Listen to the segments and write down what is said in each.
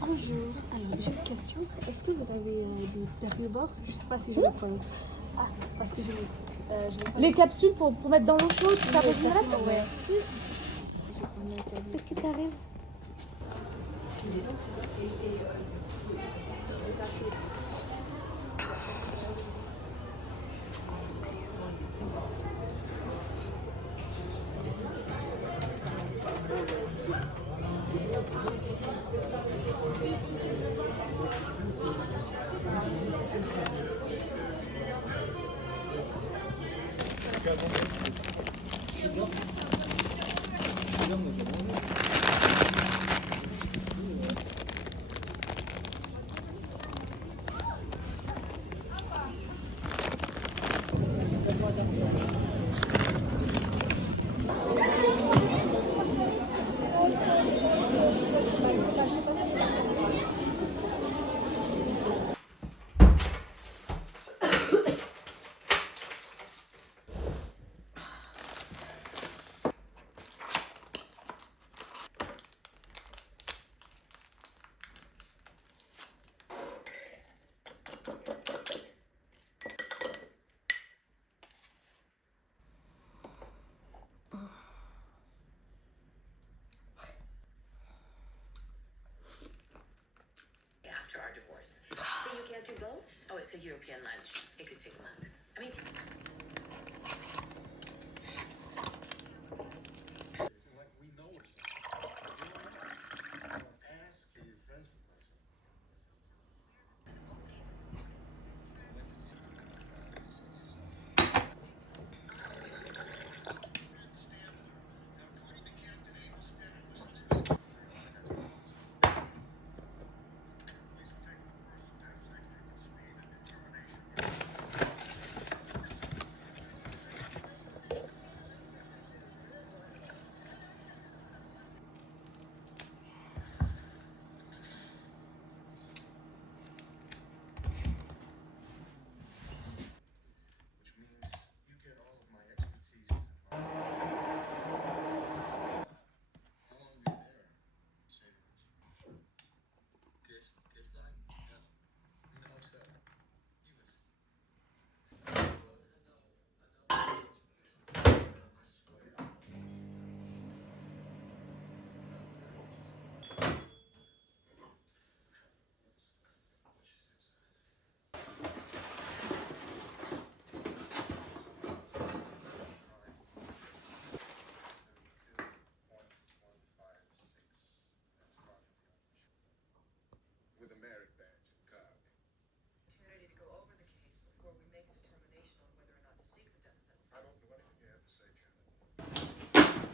Bonjour. Alors, j'ai une question. Est-ce que vous avez des periodos? Je sais pas si je le prononce. Ah, parce que j'ai Les capsules pour mettre dans l'eau chaude, ça Oui, régénération. exactement, ouais. Qu'est-ce que t'arrives? After our divorce. So you can't do both? Oh, it's a European lunch. It could take a month. I mean, Like we know it's not. Ask your friends for person. Which means you get all of my expertise. How long were you there? This night? No. No, sir. He was. With a merit badge and card. opportunity to go over the case before we make a determination on whether or not to seek the death penalty. I don't know anything you have to say, Janet.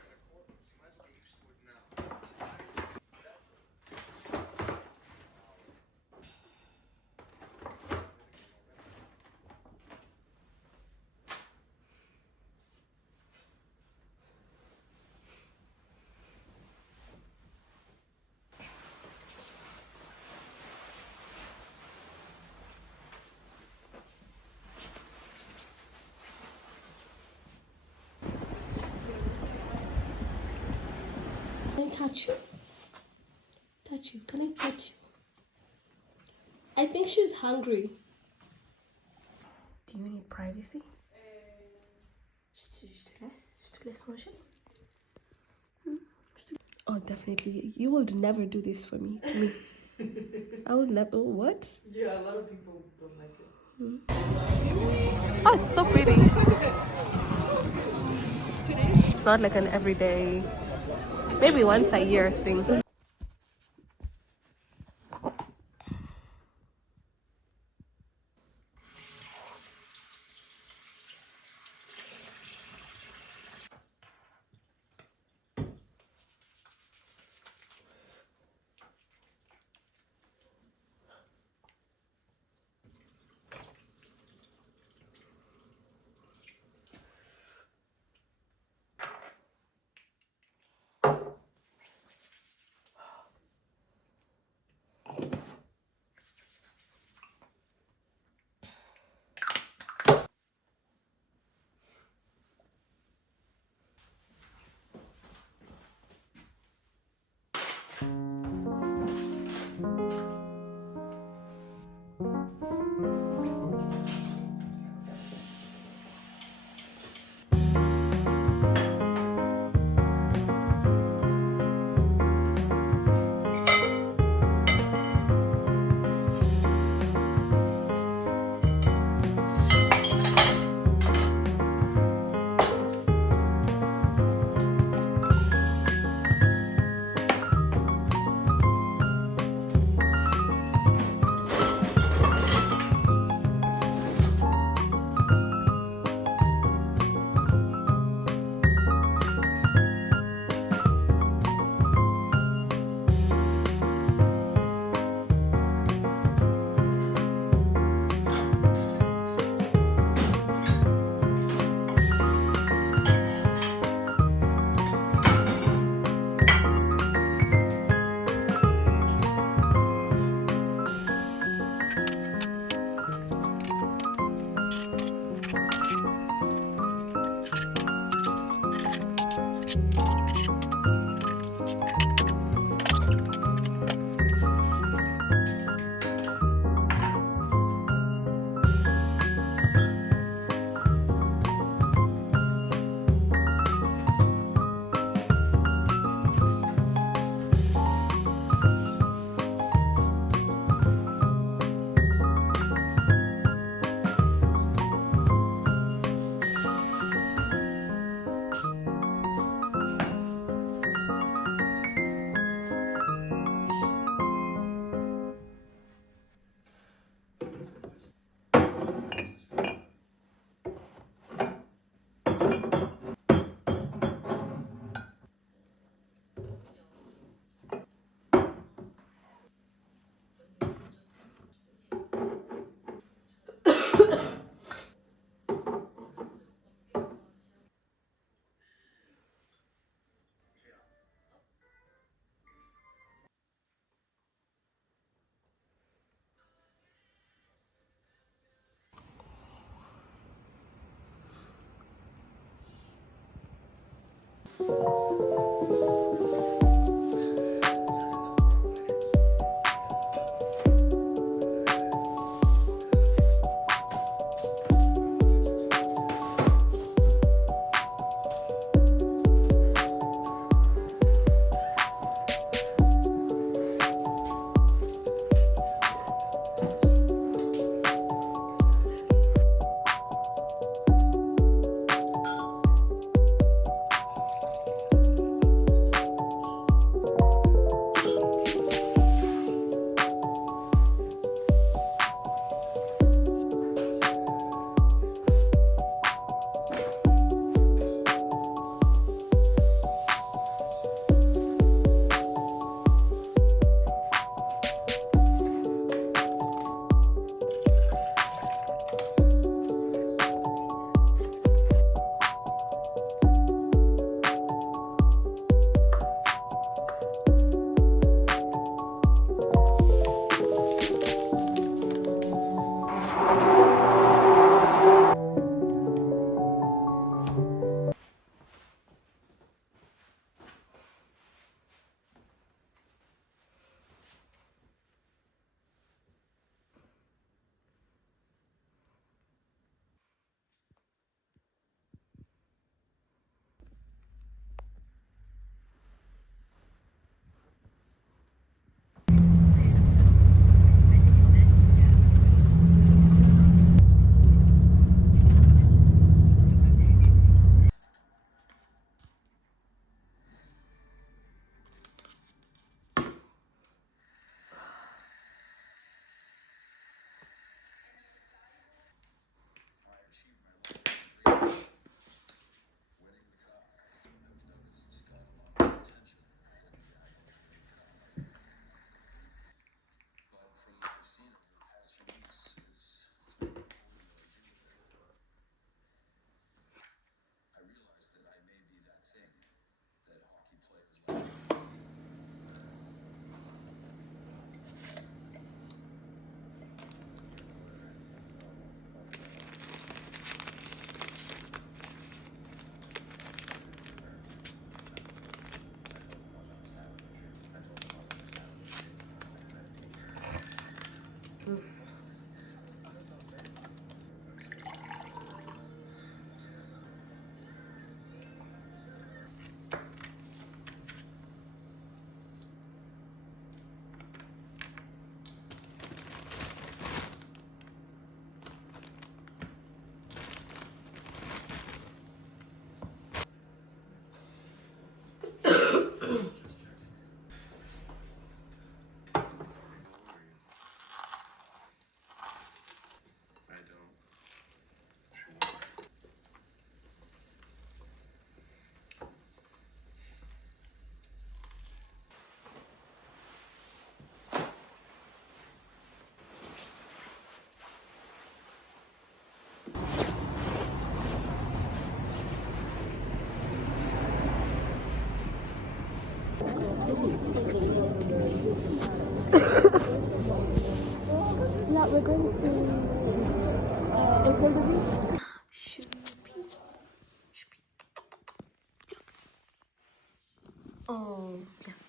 In a courtroom, so you might as well get used to it now. Can I touch you? Touch you. Can I touch you? I think she's hungry. Do you need privacy? Je te laisse. Je te laisse manger. Oh, definitely. You will never do this for me. To me. I would never. What? Yeah, a lot of people don't like it. Oh, it's so pretty. It's not like an everyday, maybe once a year thing. Hôtel de ville. Choupi. Choupi. Oh, bien.